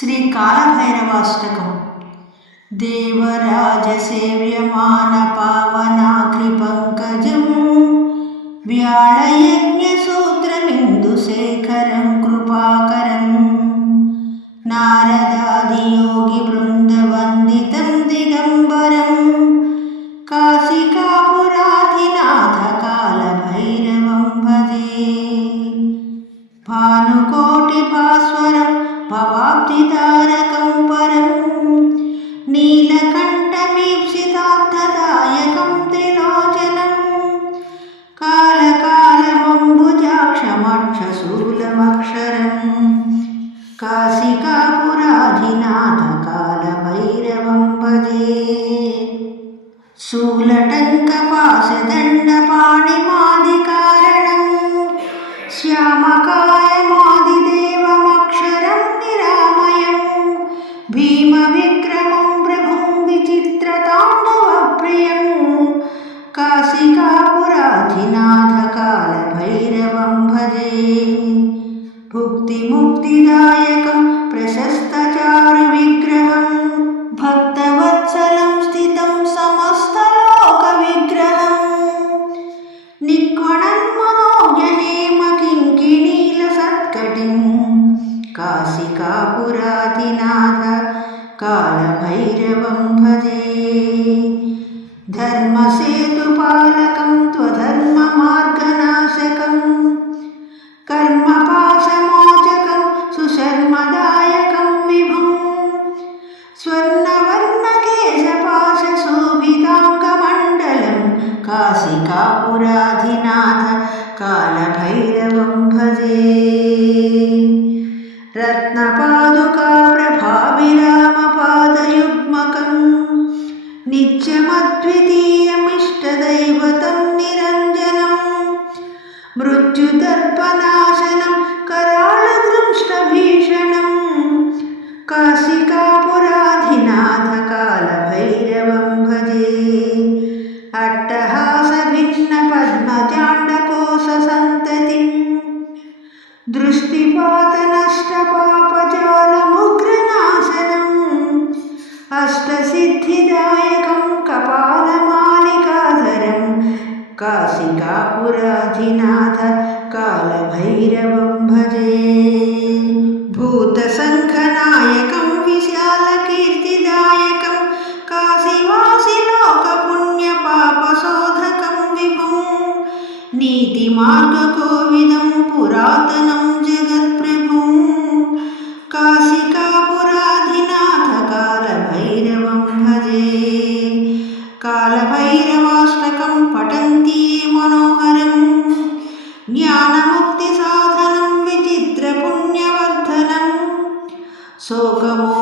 శ్రీ కాలభైరవాష్టకం దేవరాజ సేవ్యమాన దేవరాజసేవ్యమాన పావనాఘ్రిపంకజం వ్యాళయజ్ఞసూత్రమిందుశేఖరం కృపాకరం నారదాదియోగి బృందవందితం దిగంబరం కాశికాపురాధినాథ కాలభైరవం భజే భానుకోటి భాస్వరం భవాబ్దితారకం పరం నీలకంఠమీప్సితార్థదాయకం త్రిలోచనం కాలకాలమంబుజాక్షమక్షశూలమక్షరం కాశికాపురాధినాథ కాలభైరవం భజే శూలటంకపాశదండపాణిమాదికారణం शिवं भजे। भुक्तिमुक्तिदायकं प्रशस्तचारुविग्रहं भक्तवत्सलं स्थितं समस्तलोकविग्रहम् निक्वणन् मनोज्ञहेम किङ्किणीलसत्कटिं काल भैरव भजे। धर्म सेतु पालकम त्वधर्म त्वधर्ममार्गनाशकम्। कर्म पाशमोचक सुशर्मदायक विभु। स्वर्णवर्ण सुशर्मदायकं विभुं स्वर्णवर्णकेशपाशशोभिताङ्गमण्डलं काशिकापुराधिनाथ कालभैरवं भजे। रत्नपादुकाप्रभाविराम मृत्युदर्पनाशनं कराळदंष्टभीषणं काशिकापुराधिनाथकालभैरवं भजे अट्टहासभिन्नपद्मचाण्डकोशसन्ततिं दृष्टिपातनष्टपापजालमुग्रनाशनम् अष्टसिद्धिदायकं कपालमालिकाधरं काशिकापुराधिनाथ नीतिमार्गकोविदं पुरातनं जगत्प्रभुं काशिकापुराधिनाथ कालभैरवं भजे कालभैरवाष्टकं पठन्ति ये मनोहरं ज्ञानमुक्तिसाधनं विचित्रपुण्यवर्धनं शोकमो